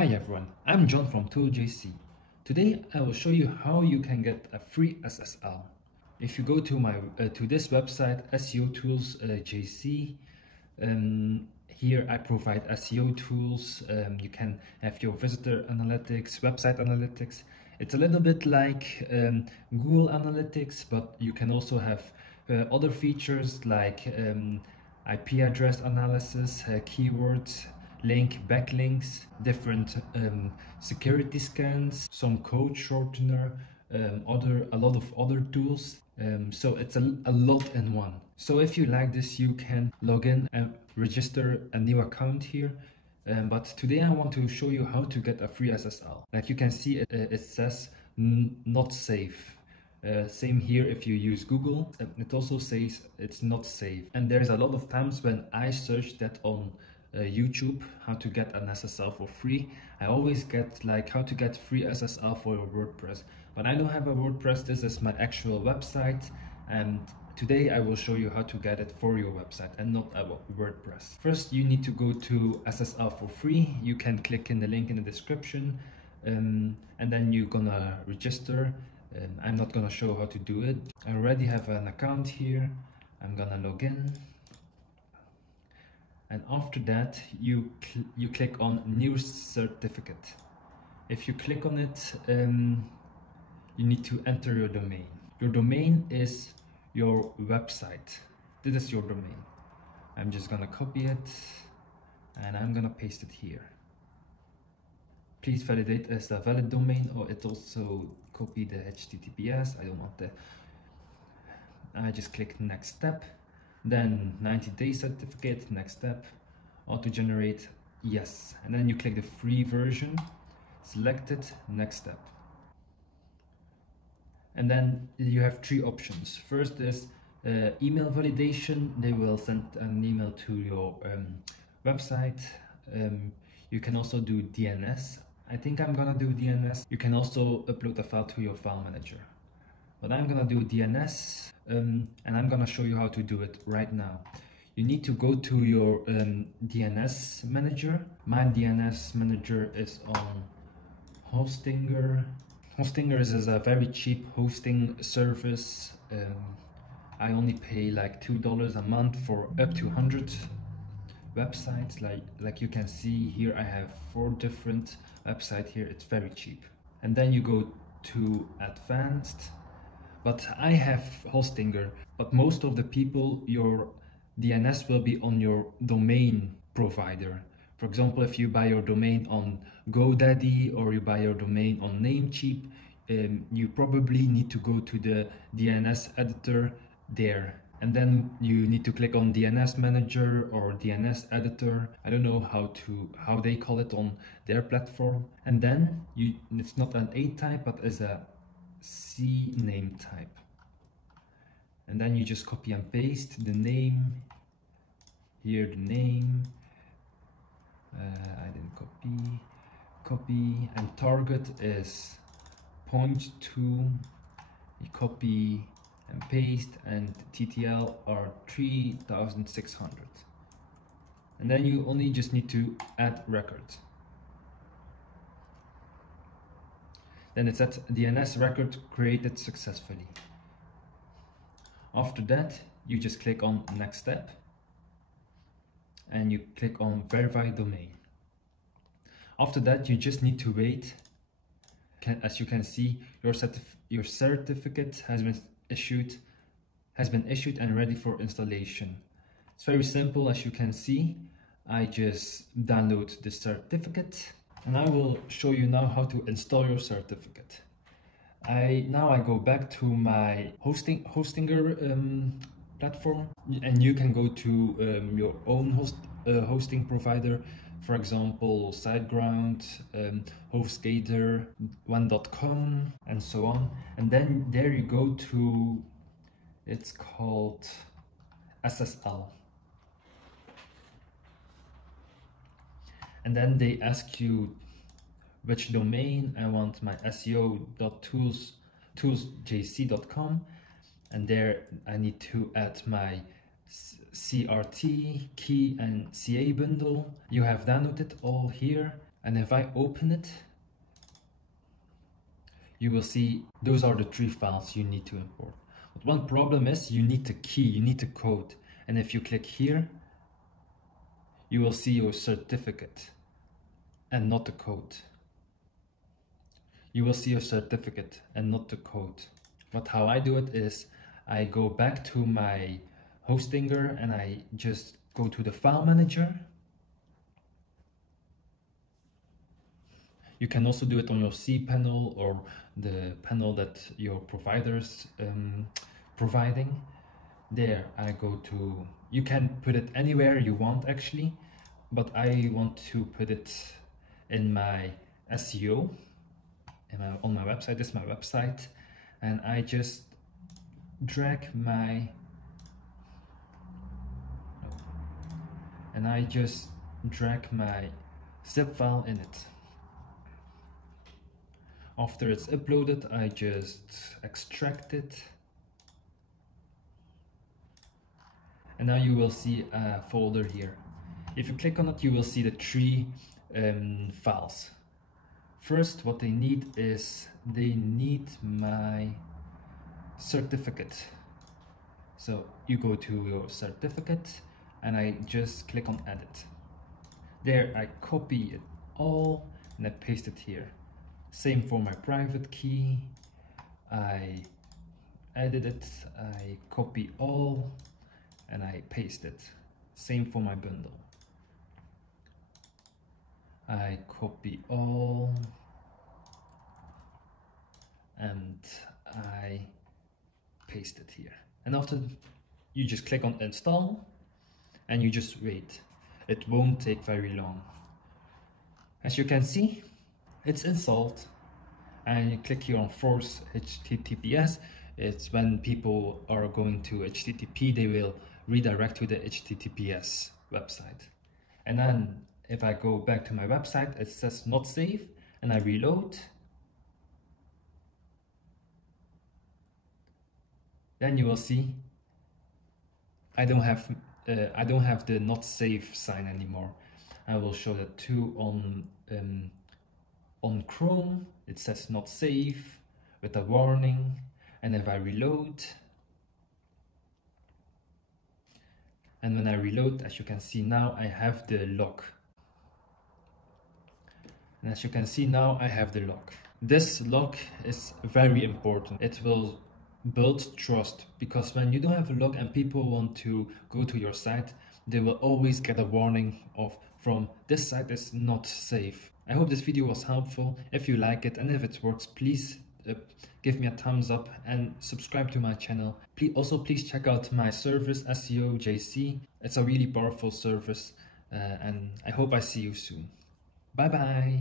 Hi everyone, I'm John from ToolJC. Today I will show you how you can get a free SSL. If you go to this website, SEO Tools JC, here I provide SEO tools. You can have your visitor analytics, website analytics. It's a little bit like Google Analytics, but you can also have other features like IP address analysis, keywords, backlinks, different security scans, some code shortener, a lot of other tools. So it's a lot in one. So if you like this, you can log in and register a new account here. But today I want to show you how to get a free SSL. Like you can see, it says not safe. Same here if you use Google, it also says it's not safe. And there's a lot of times when I search that on YouTube, how to get an SSL for free, I always get like how to get free SSL for your WordPress. But I don't have a WordPress, this is my actual website, and today I will show you how to get it for your website and not a WordPress. First, you need to go to SSL for free. You can click in the link in the description, and then you're gonna register. I'm not gonna show how to do it. I already have an account here. I'm gonna log in. And after that, you click on new certificate. If you click on it, you need to enter your domain. Your domain is your website. This is your domain. I'm just gonna copy it and I'm gonna paste it here. Please validate as a valid domain, or it also copy the HTTPS. I don't want that. I just click next step. Then 90-day certificate, next step, auto generate, yes. And then you click the free version, select it, next step. And then you have three options. First is email validation. They will send an email to your website. You can also do DNS. I think I'm gonna do DNS. You can also upload a file to your file manager. But I'm gonna do DNS, and I'm gonna show you how to do it right now. You need to go to your DNS manager. My DNS manager is on Hostinger. Hostinger is a very cheap hosting service. I only pay like $2 a month for up to 100 websites. Like you can see here, I have 4 different websites here. It's very cheap. And then you go to advanced. But I have Hostinger, but most of the people, your DNS will be on your domain provider. For example, if you buy your domain on GoDaddy or you buy your domain on Namecheap, you probably need to go to the DNS editor there. And then you need to click on DNS manager or DNS editor. I don't know how they call it on their platform. And then it's not an A type, but as a C name type. And then you just copy and paste the name here, the name. I didn't copy, and target is point to. You copy and paste, and TTL are 3600. And then you only just need to add records. Then it says DNS record created successfully. After that, you just click on next step and you click on verify domain. After that, you just need to wait. As you can see, your certificate has been issued and ready for installation. It's very simple. As you can see, I just download the certificate. And I will show you now how to install your certificate. Now I go back to my Hostinger platform, and you can go to your own hosting provider. For example, SiteGround, HostGator, One.com, and so on. And then there you go to, it's called SSL. And then they ask you which domain. I want my seo.toolsjc.com, and there I need to add my CRT, key and CA bundle. You have downloaded all here. And if I open it, you will see those are the 3 files you need to import. But one problem is you need the key, you need the code. And if you click here, you will see your certificate and not the code. You will see your certificate and not the code. But how I do it is I go back to my Hostinger and I just go to the file manager. You can also do it on your cPanel or the panel that your provider's providing. There I go to, you can put it anywhere you want actually, but I want to put it in my SEO, on my website. This is my website, and I just drag my, zip file in it. After it's uploaded, I just extract it. And now you will see a folder here. If you click on it, you will see the 3 files. First, what they need is, they need my certificate. So you go to your certificate and I just click on edit. There I copy it all and I paste it here. Same for my private key. I edit it, I copy all and I paste it. Same for my bundle. I copy all and I paste it here. And after, you just click on install and you just wait. It won't take very long. As you can see, it's installed, and you click here on force HTTPS. It's when people are going to HTTP, they will redirect to the HTTPS website. And then if I go back to my website, it says not safe, and I reload. Then you will see I don't have the not safe sign anymore. I will show that too on Chrome. It says not safe with a warning, and if I reload, and when I reload, as you can see now, I have the lock. And as you can see now, I have the lock. This lock is very important. It will build trust, because when you don't have a lock and people want to go to your site, they will always get a warning from this site is not safe. I hope this video was helpful. If you like it and if it works, please give me a thumbs up and subscribe to my channel. Please check out my service SEO JC. It's a really powerful service, and I hope I see you soon. Bye bye.